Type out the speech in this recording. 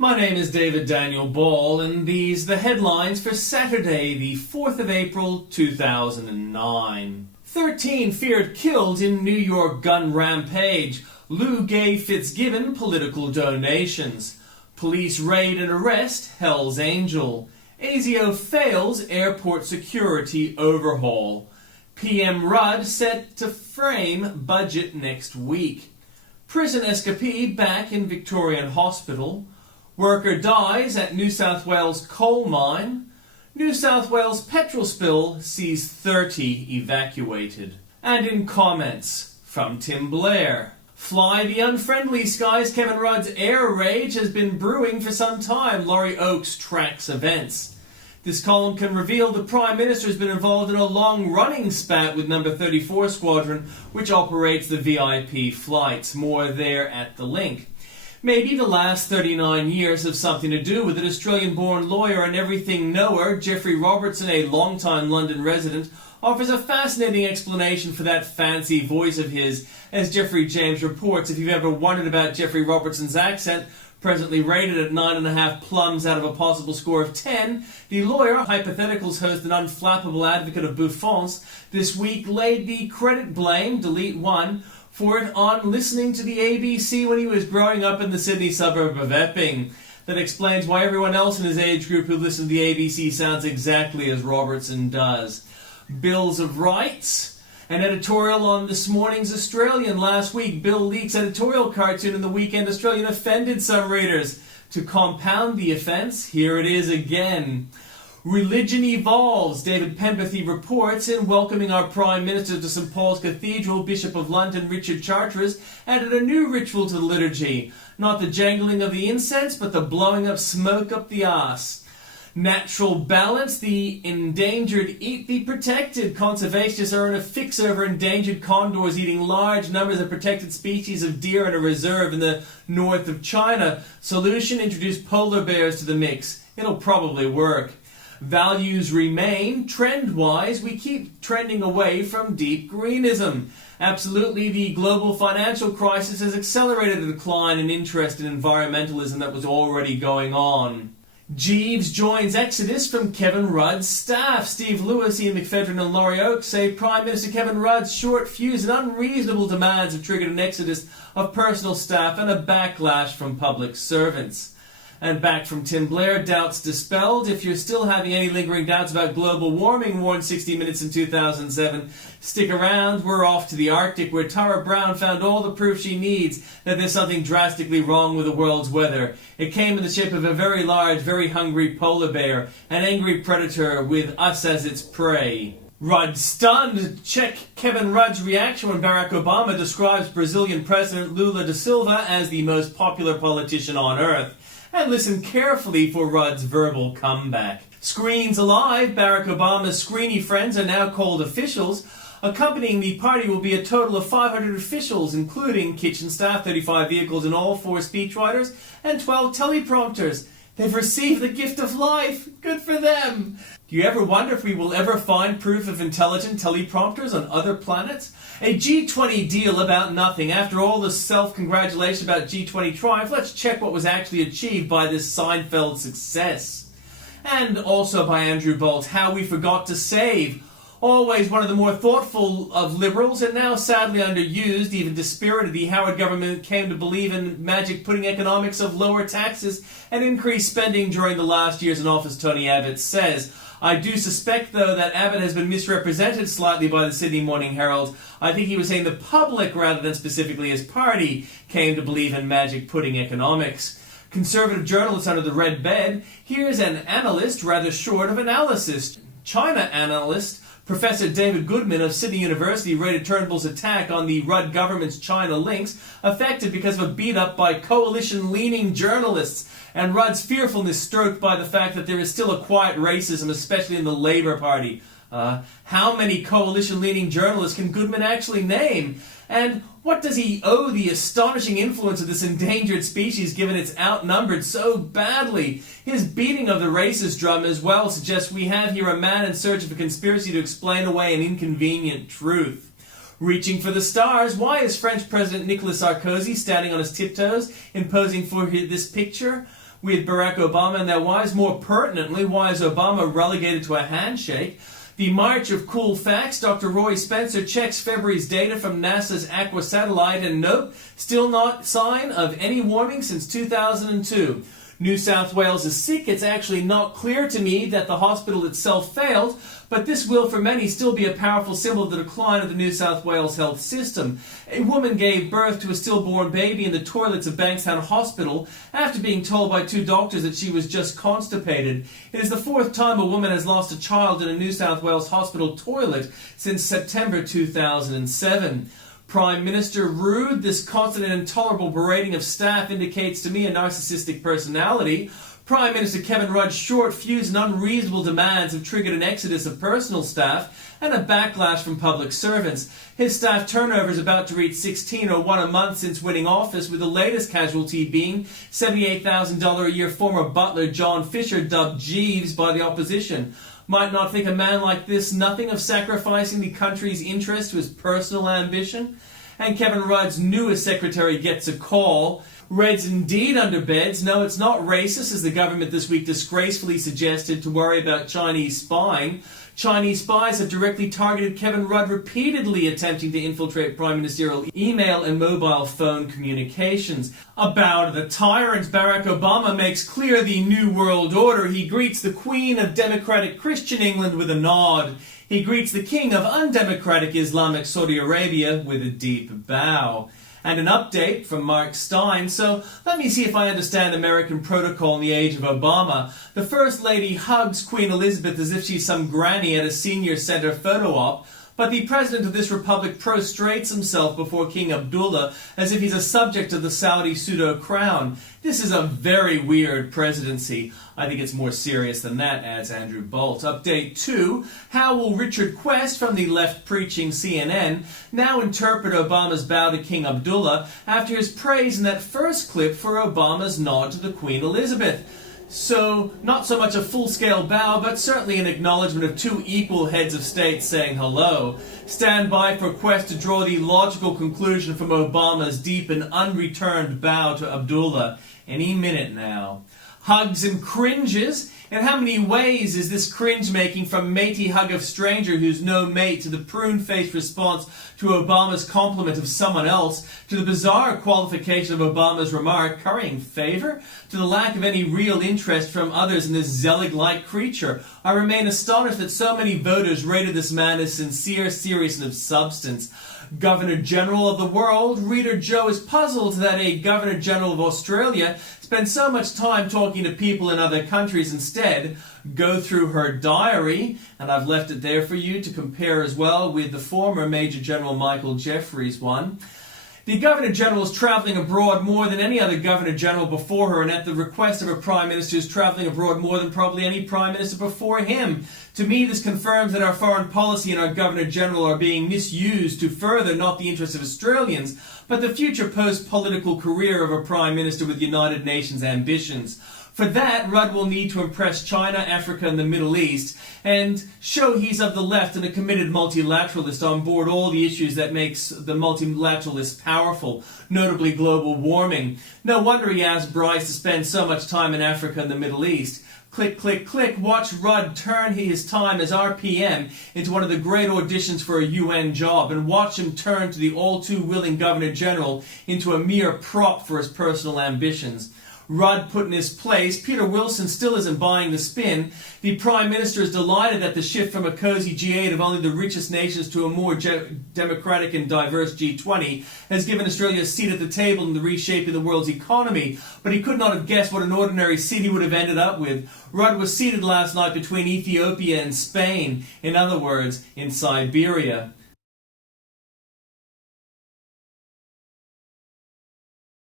My name is David Daniel Ball, and these are the headlines for Saturday, the 4th of April, 2009. 13 feared killed in New York gun rampage. Lou gave Fitzgibbon political donations. Police raid and arrest Hell's Angel. ASIO fails airport security overhaul. PM Rudd set to frame budget next week. Prison escapee back in Victorian hospital. Worker dies at New South Wales coal mine. New South Wales petrol spill sees 30 evacuated. And in comments from Tim Blair. Fly the unfriendly skies. Kevin Rudd's air rage has been brewing for some time. Laurie Oakes tracks events. This column can reveal the Prime Minister has been involved in a long-running spat with No. 34 Squadron, which operates the VIP flights. More there at the link. Maybe the last 39 years have something to do with it. Australian-born lawyer and everything knower Geoffrey Robertson, a long-time London resident, offers a fascinating explanation for that fancy voice of his. As Geoffrey James reports, if you've ever wondered about Geoffrey Robertson's accent, presently rated at 9.5 plums out of a possible score of 10, the lawyer, Hypotheticals host and unflappable advocate of bouffons, this week laid the credit blame, delete one, for it on listening to the ABC when he was growing up in the Sydney suburb of Epping. That explains why everyone else in his age group who listens to the ABC sounds exactly as Robertson does. Bills of Rights. An editorial on this morning's Australian last week. Bill Leake's editorial cartoon in the Weekend Australian offended some readers. To compound the offence, here it is again. Religion evolves, David Penberthy reports, in welcoming our Prime Minister to St Paul's Cathedral. Bishop of London Richard Charteris added a new ritual to the liturgy. Not the jangling of the incense, but the blowing of smoke up the arse. Natural balance, the endangered eat the protected. Conservationists are in a fix over endangered condors eating large numbers of protected species of deer in a reserve in the north of China. Solution, introduce polar bears to the mix. It'll probably work. Values remain. Trend-wise, we keep trending away from deep greenism. Absolutely, the global financial crisis has accelerated the decline in interest in environmentalism that was already going on. Jeeves joins exodus from Kevin Rudd's staff. Steve Lewis, Ian McPhedran and Laurie Oakes say Prime Minister Kevin Rudd's short fuse and unreasonable demands have triggered an exodus of personal staff and a backlash from public servants. And back from Tim Blair, doubts dispelled. If you're still having any lingering doubts about global warming, warned 60 Minutes in 2007, stick around. We're off to the Arctic, where Tara Brown found all the proof she needs that there's something drastically wrong with the world's weather. It came in the shape of a very large, very hungry polar bear, an angry predator with us as its prey. Rudd stunned. Check Kevin Rudd's reaction when Barack Obama describes Brazilian President Lula da Silva as the most popular politician on earth. And listen carefully for Rudd's verbal comeback. Screens alive. Barack Obama's screeny friends are now called officials. Accompanying the party will be a total of 500 officials, including kitchen staff, 35 vehicles in all, 4 speechwriters, and 12 teleprompters. They've received the gift of life. Good for them. Do you ever wonder if we will ever find proof of intelligent teleprompters on other planets? A G20 deal about nothing. After all the self-congratulation about G20 triumph, let's check what was actually achieved by this Seinfeld success. And also by Andrew Bolt, How We Forgot to Save. Always one of the more thoughtful of liberals, and now sadly underused, even dispirited, the Howard government came to believe in magic pudding economics of lower taxes and increased spending during the last years in office, Tony Abbott says. I do suspect, though, that Abbott has been misrepresented slightly by the Sydney Morning Herald. I think he was saying the public, rather than specifically his party, came to believe in magic pudding economics. Conservative journalists under the red bed. Here's an analyst, rather short of analysis. China analyst Professor David Goodman of Sydney University rated Turnbull's attack on the Rudd government's China links effective because of a beat-up by coalition-leaning journalists, and Rudd's fearfulness stroked by the fact that there is still a quiet racism, especially in the Labour Party. How many coalition-leaning journalists can Goodman actually name? And what does he owe the astonishing influence of this endangered species given it's outnumbered so badly? His beating of the racist drum as well suggests we have here a man in search of a conspiracy to explain away an inconvenient truth. Reaching for the stars, why is French President Nicolas Sarkozy standing on his tiptoes in posing for this picture? with Barack Obama and their wives. More pertinently, why is Obama relegated to a handshake? The March of Cool Facts. Dr. Roy Spencer checks February's data from NASA's Aqua satellite and nope, still not sign of any warming since 2002. New South Wales is sick. It's actually not clear to me that the hospital itself failed, but this will for many still be a powerful symbol of the decline of the New South Wales health system. A woman gave birth to a stillborn baby in the toilets of Bankstown Hospital after being told by 2 doctors that she was just constipated. It is the 4th time a woman has lost a child in a New South Wales hospital toilet since September 2007. Prime Minister rude. This constant and intolerable berating of staff indicates to me a narcissistic personality. Prime Minister Kevin Rudd's short fuse and unreasonable demands have triggered an exodus of personal staff and a backlash from public servants. His staff turnover is about to reach 16 or 1 a month since winning office, with the latest casualty being $78,000 a year former butler John Fisher, dubbed Jeeves by the opposition. Might not think a man like this nothing of sacrificing the country's interest to his personal ambition? And Kevin Rudd's newest secretary gets a call. Reds indeed under beds. No, it's not racist, as the government this week disgracefully suggested, to worry about Chinese spying. Chinese spies have directly targeted Kevin Rudd, repeatedly attempting to infiltrate prime ministerial email and mobile phone communications. A bow to the tyrants. Barack Obama makes clear the New World Order. He greets the Queen of Democratic Christian England with a nod. He greets the King of Undemocratic Islamic Saudi Arabia with a deep bow. And an update from Mark Stein. So let me see if I understand American protocol in the age of Obama. The First Lady hugs Queen Elizabeth as if she's some granny at a senior center photo op, but the President of this republic prostrates himself before King Abdullah as if he's a subject of the Saudi pseudo-crown. This is a very weird presidency. I think it's more serious than that, adds Andrew Bolt. Update 2. How will Richard Quest from the left-preaching CNN now interpret Obama's bow to King Abdullah after his praise in that first clip for Obama's nod to the Queen Elizabeth? So, not so much a full-scale bow, but certainly an acknowledgement of 2 equal heads of state saying hello. Stand by for Quest to draw the logical conclusion from Obama's deep and unreturned bow to Abdullah any minute now. Hugs and cringes. In how many ways is this cringe-making from matey hug of stranger who's no mate to the prune-faced response to Obama's compliment of someone else, to the bizarre qualification of Obama's remark, currying favor, to the lack of any real interest from others in this Zelig-like creature? I remain astonished that so many voters rated this man as sincere, serious, and of substance. Governor General of the world. Reader Joe is puzzled that a Governor General of Australia spends so much time talking to people in other countries instead. Go through her diary, and I've left it there for you to compare as well with the former Major General Michael Jeffries one. The Governor General is travelling abroad more than any other Governor General before her, and at the request of a Prime Minister is travelling abroad more than probably any Prime Minister before him. To me, this confirms that our foreign policy and our Governor General are being misused to further not the interests of Australians, but the future post-political career of a Prime Minister with United Nations ambitions. For that, Rudd will need to impress China, Africa, and the Middle East, and show he's of the left and a committed multilateralist on board all the issues that makes the multilateralist powerful, notably global warming. No wonder he asked Bryce to spend so much time in Africa and the Middle East. Click, click, click. Watch Rudd turn his time as RPM into one of the great auditions for a UN job, and watch him turn to the all-too-willing Governor General into a mere prop for his personal ambitions. Rudd put in his place. Peter Wilson still isn't buying the spin. The Prime Minister is delighted that the shift from a cosy G8 of only the richest nations to a more democratic and diverse G20 has given Australia a seat at the table in the reshaping the world's economy, but he could not have guessed what an ordinary seat he would have ended up with. Rudd was seated last night between Ethiopia and Spain, in other words, in Siberia.